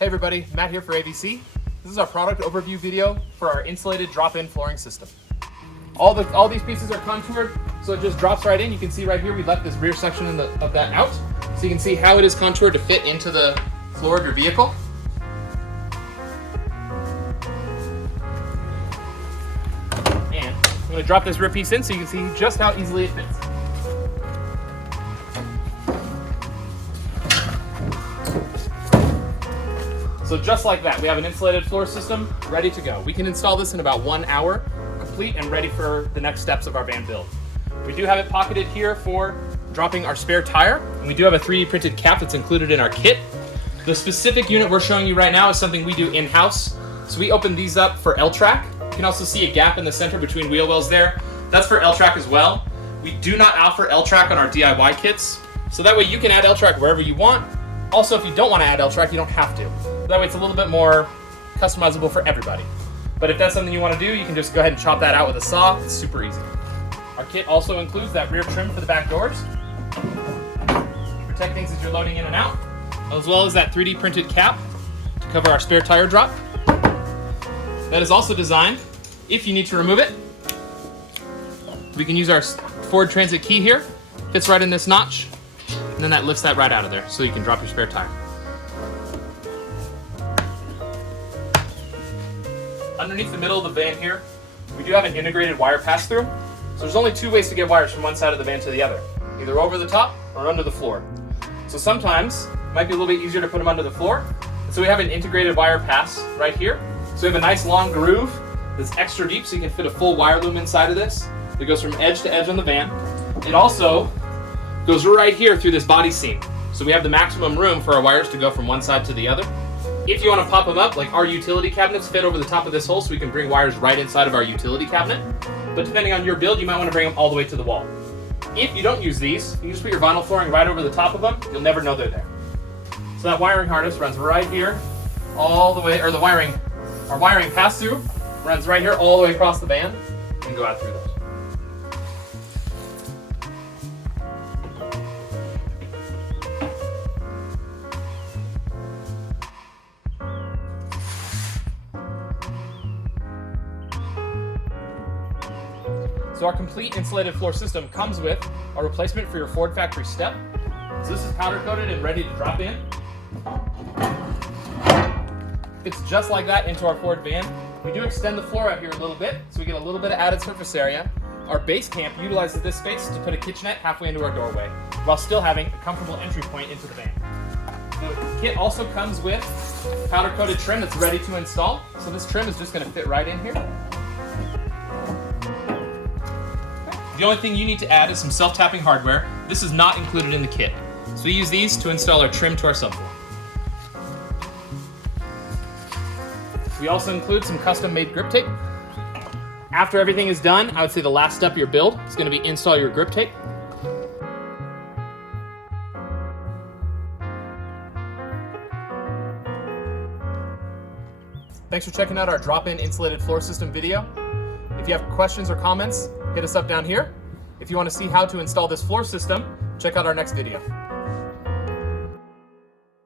Hey everybody, Matt here for AVC. This is our product overview video for our insulated drop-in flooring system. All these pieces are contoured, so it just drops right in. You can see right here we left this rear section of that out, so you can see how it is contoured to fit into the floor of your vehicle. And I'm going to drop this rear piece in so you can see just how easily it fits. So just like that, we have an insulated floor system ready to go. We can install this in about 1 hour, complete and ready for the next steps of our van build. We do have it pocketed here for dropping our spare tire, and we do have a 3D printed cap that's included in our kit. The specific unit we're showing you right now is something we do in-house. So we open these up for L-track. You can also see a gap in the center between wheel wells there. That's for L-track as well. We do not offer L-track on our DIY kits, so that way you can add L-track wherever you want. Also, if you don't want to add L-track, you don't have to. That way it's a little bit more customizable for everybody. But if that's something you want to do, you can just go ahead and chop that out with a saw. It's super easy. Our kit also includes that rear trim for the back doors. Protect things as you're loading in and out, as well as that 3D printed cap to cover our spare tire drop. That is also designed, if you need to remove it, we can use our Ford Transit key here. Fits right in this notch, and then that lifts that right out of there so you can drop your spare tire. Underneath the middle of the van here, we do have an integrated wire pass-through. So there's only 2 ways to get wires from one side of the van to the other, either over the top or under the floor. So sometimes it might be a little bit easier to put them under the floor. And so we have an integrated wire pass right here. So we have a nice long groove that's extra deep so you can fit a full wire loom inside of this. It goes from edge to edge on the van. It also goes right here through this body seam. So we have the maximum room for our wires to go from one side to the other. If you want to pop them up, like our utility cabinets fit over the top of this hole, so we can bring wires right inside of our utility cabinet. But depending on your build, you might want to bring them all the way to the wall. If you don't use these, you just put your vinyl flooring right over the top of them. You'll never know they're there. So that wiring harness runs right here, all the way, or our wiring pass-through runs right here all the way across the van and go out through those. So our complete insulated floor system comes with a replacement for your Ford factory step. So this is powder coated and ready to drop in. Fits just like that into our Ford van. We do extend the floor out here a little bit, so we get a little bit of added surface area. Our base camp utilizes this space to put a kitchenette halfway into our doorway, while still having a comfortable entry point into the van. The kit also comes with powder coated trim that's ready to install. So this trim is just going to fit right in here. The only thing you need to add is some self-tapping hardware. This is not included in the kit. So we use these to install our trim to our subfloor. We also include some custom-made grip tape. After everything is done, I would say the last step of your build is going to be install your grip tape. Thanks for checking out our drop-in insulated floor system video. If you have questions or comments, hit us up down here. If you want to see how to install this floor system, check out our next video.